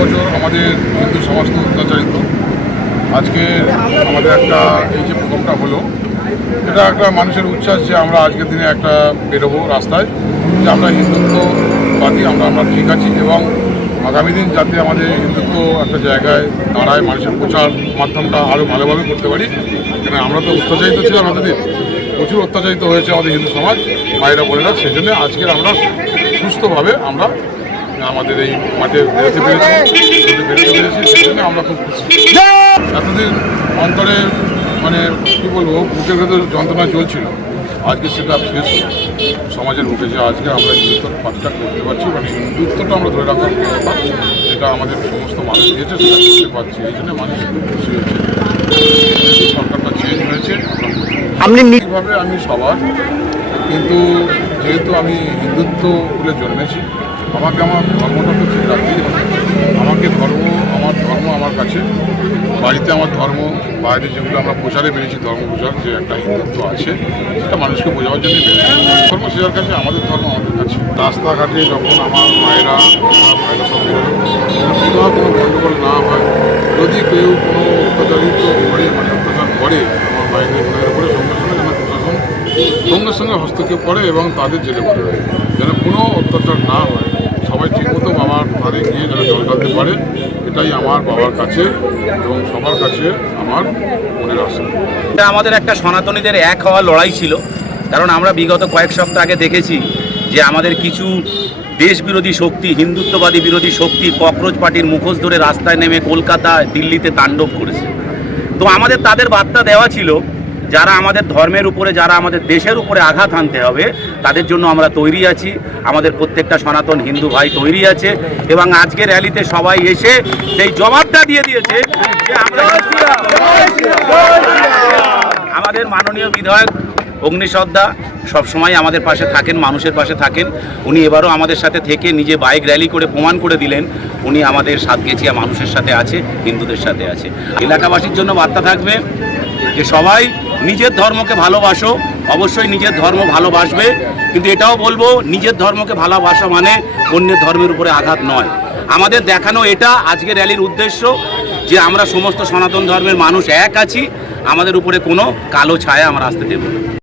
বছর আমাদের হিন্দু সমাজ তো অত্যাচারিত। আজকে আমাদের একটা এই যে প্রোগ্রামটা হলো, এটা একটা মানুষের উচ্ছ্বাস যে আমরা আজকের দিনে একটা বেরোবো রাস্তায়, যে আমরা হিন্দুত্ববাদী, আমরা ঠিক আছি, এবং আগামী দিন যাতে আমাদের হিন্দুত্ব একটা জায়গায় দাঁড়ায়, মানুষের প্রচার মাধ্যমটা আরও ভালোভাবে করতে পারি। কেন আমরা তো অত্যাচারিত ছিলাম এতদিন, প্রচুর অত্যাচারিত হয়েছে আমাদের হিন্দু সমাজ, মায়েরা বোনেরা। সেই জন্য আজকের আমরা সুস্থভাবে আমরা আমাদের এই মাঠে বেরোতে পেরেছি, সেই জন্য আমরা খুব খুশি। এতদিন অন্তরে মানে কী বলবো, বুকের ভেতর যন্ত্রণা চলছিল, আজকে সেটা শেষ সমাজের উঠেছে। আজকে আমরা হিন্দুত্বর পাঠটা করতে পারছি, মানে হিন্দুত্বটা আমরা ধরে রাখার ব্যাপার, যেটা আমাদের সমস্ত মানুষ দিয়েছে সেটা করতে পারছি। এই জন্য মানুষ খুব খুশি হয়েছে। সরকারটা চেঞ্জ হয়েছে, আমরা এইভাবে আমি সবার, কিন্তু যেহেতু আমি হিন্দুত্ব বলে জন্মেছি, আমাকে আমার ধর্মটা তো ঠিক রাখতেই হবে। আমাকে আমার ধর্ম আমার কাছে, বাড়িতে আমার ধর্ম, বাইরে যেগুলো আমরা প্রচারে বেরিয়েছি, ধর্ম প্রচার যে একটা হিন্দুত্ব আছে, সেটা মানুষকে বোঝাবার জন্যই বেরিয়েছি। ধর্ম সেটার কাছে, আমাদের ধর্ম আমাদের কাছে। রাস্তাঘাটে যখন আমার ভাইরা সব বেরোবে, বিবাহ কোনো গণ্ডগোল না হয়, যদি কেউ কোনো অত্যাচারিত করে, মানে অত্যাচার করে আমার বাইরের বোনের উপরে, সঙ্গে সঙ্গে যেন প্রশাসন সঙ্গে সঙ্গে হস্তক্ষেপ করে এবং তাদের জেলে পড়ে, যেন কোনো অত্যাচার না হয়। সবাই ঠিকমতো বাবার ধারে গিয়ে যেন জল ঢালতে পারে, এটাই আমার বাবার কাছে এবং সবার কাছে আমার মনের আশা। এটা আমাদের একটা সনাতনীদের এক হওয়া লড়াই ছিল, কারণ আমরা বিগত কয়েক সপ্তাহ আগে দেখেছি যে আমাদের কিছু দেশ বিরোধী শক্তি, হিন্দুত্ববাদী বিরোধী শক্তি ককরোচ পার্টির মুখোশ ধরে রাস্তায় নেমে কলকাতা, দিল্লিতে তাণ্ডব করেছে। তো আমাদের তাদের বার্তা দেওয়া ছিল, যারা আমাদের ধর্মের উপরে, যারা আমাদের দেশের উপরে আঘাত আনতে হবে, তাদের জন্য আমরা তৈরি আছি। আমাদের প্রত্যেকটা সনাতন হিন্দু ভাই তৈরি আছে, এবং আজকে র্যালিতে সবাই এসে সেই জবাবটা দিয়ে দিয়েছে যে আমরা আমাদের মাননীয় বিধায়ক অগ্নিশ্রদ্ধা সবসময় আমাদের পাশে থাকেন, মানুষের পাশে থাকেন। উনি এবারও আমাদের সাথে থেকে নিজে বাইক র্যালি করে প্রমাণ করে দিলেন উনি আমাদের সাতগেছিয়া মানুষের সাথে আছে, হিন্দুদের সাথে আছে। এলাকাবাসীর জন্য বার্তা থাকবে যে সবাই নিজের ধর্মকে ভালোবাসো, অবশ্যই নিজের ধর্ম ভালোবাসবে, কিন্তু এটাও বলবো নিজের ধর্মকে ভালোবাসা মানে অন্যের ধর্মের উপরে আঘাত নয়। আমাদের দেখানো এটা আজকের র্যালির উদ্দেশ্য, যে আমরা সমস্ত সনাতন ধর্মের মানুষ এক আছি, আমাদের উপরে কোনো কালো ছায়া আমরা আসতে দেব না।